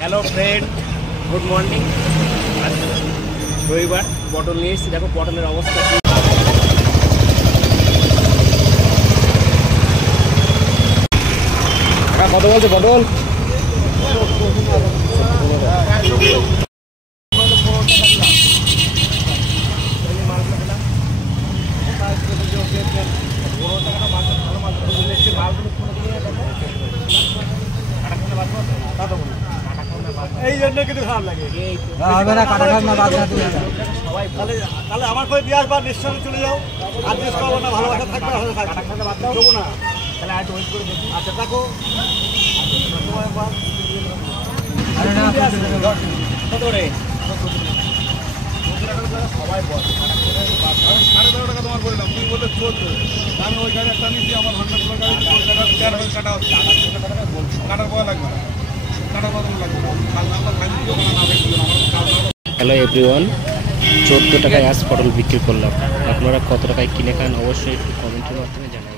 Hello friend, good morning. আজ রবিবার, পটল নিয়ে এসেছি। দেখো পটলের অবস্থা। কত বলছে পটল? এই জন্য কিন্তু খারাপ লাগে। তাহলে আমার করে দিয়ে আসবার নিশ্চয়ই চলে যাও। আড্রেস করবো না, ভালোবাসা থাকবে, দেবো না। তাহলে আর ওয়েট করে দেখি। আচ্ছা দেখো কত করে? সবাই বল 13.5 টাকা তোমার বললাম, তুমি বললে 14। আমি ওই গাড়ি একটা নিচ্ছি, আমার হন্ডা ফ্লোর গাড়ি 4 হয়ে কাটা হচ্ছে। কাটার পর লাগবে না, কাটার পর লাগবে না। হ্যালো এভরিওয়ান, 14 টাকায় আজ পটল বিক্রি করলাম। আপনারা কত টাকায় কিনে খান অবশ্যই একটু কমেন্টের মাধ্যমে জানাবেন।